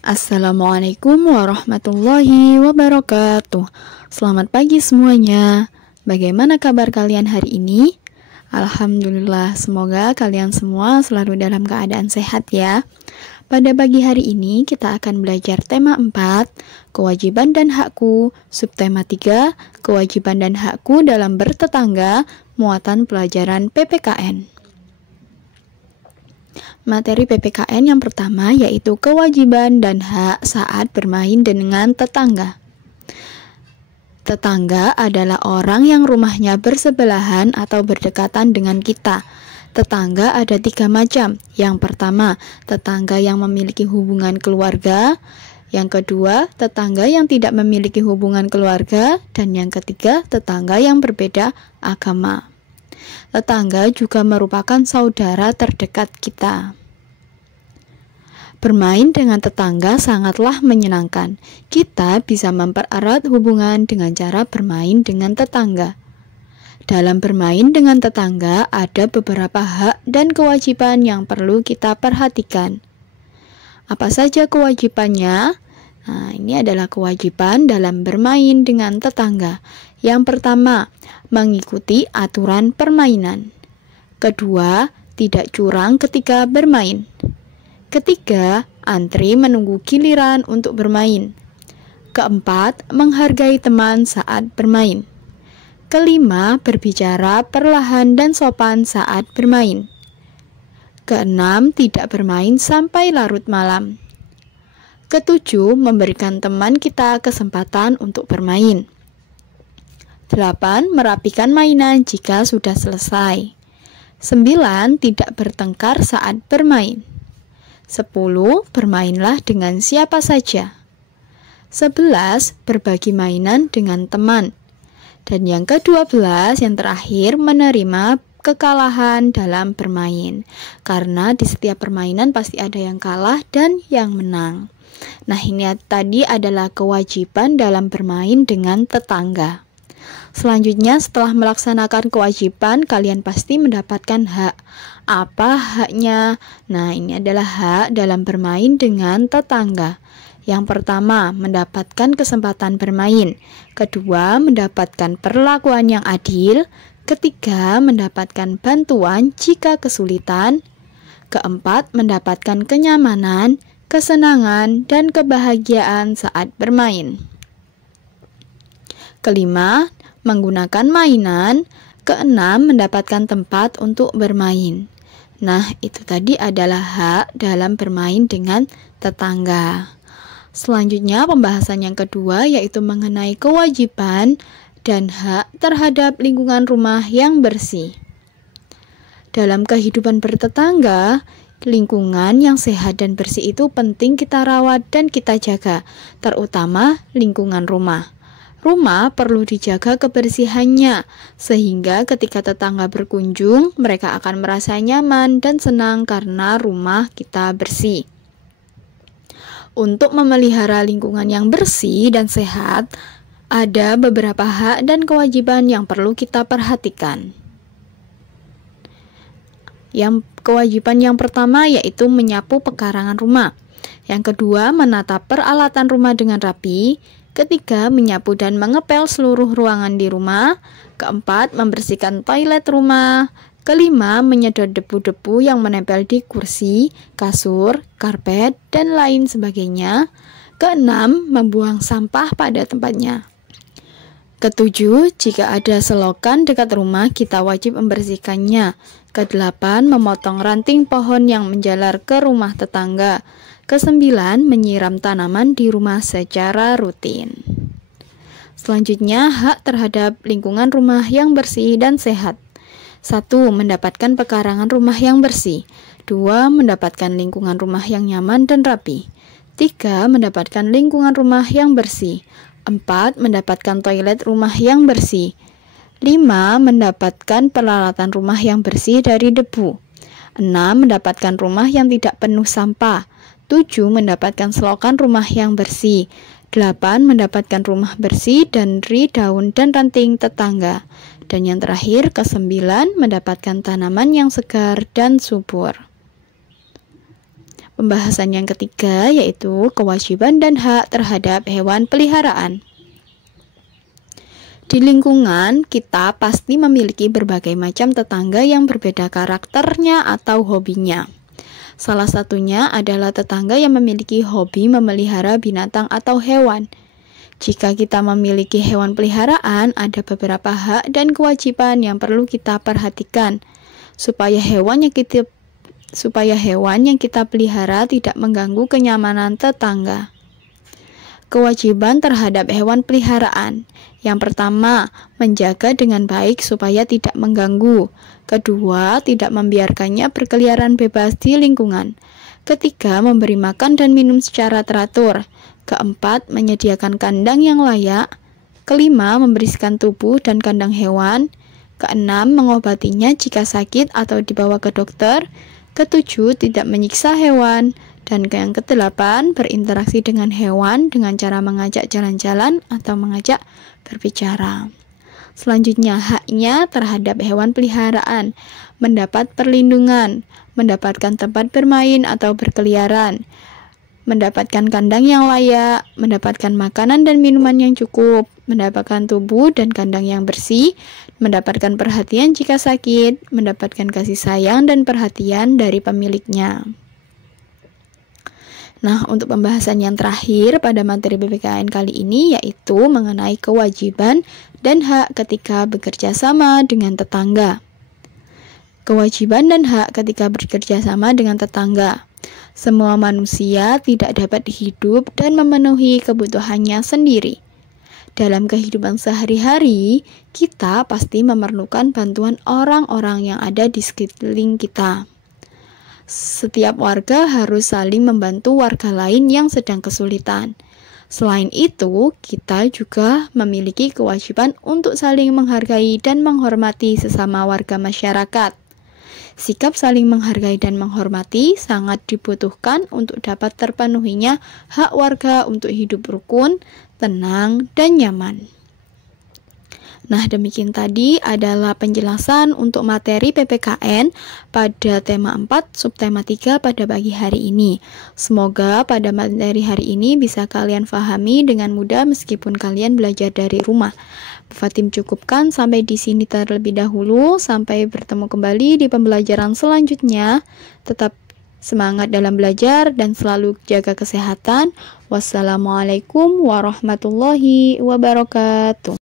Assalamualaikum warahmatullahi wabarakatuh. Selamat pagi semuanya. Bagaimana kabar kalian hari ini? Alhamdulillah, semoga kalian semua selalu dalam keadaan sehat ya. Pada pagi hari ini kita akan belajar tema 4, kewajiban dan hakku, subtema 3, kewajiban dan hakku dalam bertetangga, muatan pelajaran PPKN. Materi PPKN yang pertama yaitu kewajiban dan hak saat bermain dengan tetangga. Tetangga adalah orang yang rumahnya bersebelahan atau berdekatan dengan kita. Tetangga ada 3 macam. Yang pertama, tetangga yang memiliki hubungan keluarga. Yang kedua, tetangga yang tidak memiliki hubungan keluarga. Dan yang ketiga, tetangga yang berbeda agama. Tetangga juga merupakan saudara terdekat kita. Bermain dengan tetangga sangatlah menyenangkan. Kita bisa mempererat hubungan dengan cara bermain dengan tetangga. Dalam bermain dengan tetangga ada beberapa hak dan kewajiban yang perlu kita perhatikan. Apa saja kewajibannya? Nah, ini adalah kewajiban dalam bermain dengan tetangga. Yang pertama, mengikuti aturan permainan. Kedua, tidak curang ketika bermain. Ketiga, antri menunggu giliran untuk bermain. Keempat, menghargai teman saat bermain. Kelima, berbicara perlahan dan sopan saat bermain. Keenam, tidak bermain sampai larut malam. Ketujuh, memberikan teman kita kesempatan untuk bermain. 8. Merapikan mainan jika sudah selesai. 9. Tidak bertengkar saat bermain. 10. Bermainlah dengan siapa saja. 11. Berbagi mainan dengan teman. Dan yang ke-12, yang terakhir, menerima kekalahan dalam bermain. Karena di setiap permainan pasti ada yang kalah dan yang menang. Nah, ini tadi adalah kewajiban dalam bermain dengan tetangga. Selanjutnya, setelah melaksanakan kewajiban, kalian pasti mendapatkan hak. Apa haknya? Nah, ini adalah hak dalam bermain dengan tetangga. Yang pertama, mendapatkan kesempatan bermain. Kedua, mendapatkan perlakuan yang adil. Ketiga, mendapatkan bantuan jika kesulitan. Keempat, mendapatkan kenyamanan, kesenangan, dan kebahagiaan saat bermain. Kelima, menggunakan mainan. Keenam, mendapatkan tempat untuk bermain. Nah, itu tadi adalah hak dalam bermain dengan tetangga. Selanjutnya, pembahasan yang kedua yaitu mengenai kewajiban dan hak terhadap lingkungan rumah yang bersih. Dalam kehidupan bertetangga, lingkungan yang sehat dan bersih itu penting kita rawat dan kita jaga, terutama lingkungan rumah. Rumah perlu dijaga kebersihannya, sehingga ketika tetangga berkunjung, mereka akan merasa nyaman dan senang karena rumah kita bersih. Untuk memelihara lingkungan yang bersih dan sehat, ada beberapa hak dan kewajiban yang perlu kita perhatikan. Kewajiban yang pertama yaitu menyapu pekarangan rumah. Yang kedua, menata peralatan rumah dengan rapi. Ketiga, menyapu dan mengepel seluruh ruangan di rumah. Keempat, membersihkan toilet rumah. Kelima, menyedot debu-debu yang menempel di kursi, kasur, karpet, dan lain sebagainya. Keenam, membuang sampah pada tempatnya. Ketujuh, jika ada selokan dekat rumah, kita wajib membersihkannya. Kedelapan, memotong ranting pohon yang menjalar ke rumah tetangga. Kesembilan, menyiram tanaman di rumah secara rutin. Selanjutnya, hak terhadap lingkungan rumah yang bersih dan sehat. 1. Mendapatkan pekarangan rumah yang bersih. 2. Mendapatkan lingkungan rumah yang nyaman dan rapi. 3. Mendapatkan lingkungan rumah yang bersih. 4. Mendapatkan toilet rumah yang bersih. 5. Mendapatkan peralatan rumah yang bersih dari debu. 6. Mendapatkan rumah yang tidak penuh sampah. 7. Mendapatkan selokan rumah yang bersih. 8. Mendapatkan rumah bersih dari daun dan ranting tetangga. Dan yang terakhir, ke-9, mendapatkan tanaman yang segar dan subur. Pembahasan yang ketiga yaitu kewajiban dan hak terhadap hewan peliharaan. Di lingkungan, kita pasti memiliki berbagai macam tetangga yang berbeda karakternya atau hobinya. Salah satunya adalah tetangga yang memiliki hobi memelihara binatang atau hewan. Jika kita memiliki hewan peliharaan, ada beberapa hak dan kewajiban yang perlu kita perhatikan, supaya hewan yang kita pelihara tidak mengganggu kenyamanan tetangga. Kewajiban terhadap hewan peliharaan. Yang pertama, menjaga dengan baik supaya tidak mengganggu. Kedua, tidak membiarkannya berkeliaran bebas di lingkungan. Ketiga, memberi makan dan minum secara teratur. Keempat, menyediakan kandang yang layak. Kelima, membersihkan tubuh dan kandang hewan. Keenam, mengobatinya jika sakit atau dibawa ke dokter. Ketujuh, tidak menyiksa hewan. Dan yang kedelapan, berinteraksi dengan hewan dengan cara mengajak jalan-jalan atau mengajak berbicara. Selanjutnya, haknya terhadap hewan peliharaan, mendapat perlindungan, mendapatkan tempat bermain atau berkeliaran, mendapatkan kandang yang layak, mendapatkan makanan dan minuman yang cukup, mendapatkan tubuh dan kandang yang bersih, mendapatkan perhatian jika sakit, mendapatkan kasih sayang dan perhatian dari pemiliknya. Nah, untuk pembahasan yang terakhir pada materi PPKN kali ini yaitu mengenai kewajiban dan hak ketika bekerja sama dengan tetangga. Kewajiban dan hak ketika bekerja sama dengan tetangga. Semua manusia tidak dapat hidup dan memenuhi kebutuhannya sendiri. Dalam kehidupan sehari-hari, kita pasti memerlukan bantuan orang-orang yang ada di sekeliling kita. Setiap warga harus saling membantu warga lain yang sedang kesulitan. Selain itu, kita juga memiliki kewajiban untuk saling menghargai dan menghormati sesama warga masyarakat. Sikap saling menghargai dan menghormati sangat dibutuhkan untuk dapat terpenuhinya hak warga untuk hidup rukun, tenang, dan nyaman. Nah, demikian tadi adalah penjelasan untuk materi PPKN pada tema 4, subtema 3 pada pagi hari ini. Semoga pada materi hari ini bisa kalian pahami dengan mudah meskipun kalian belajar dari rumah. Fatim cukupkan sampai di sini terlebih dahulu. Sampai bertemu kembali di pembelajaran selanjutnya. Tetap semangat dalam belajar dan selalu jaga kesehatan. Wassalamualaikum warahmatullahi wabarakatuh.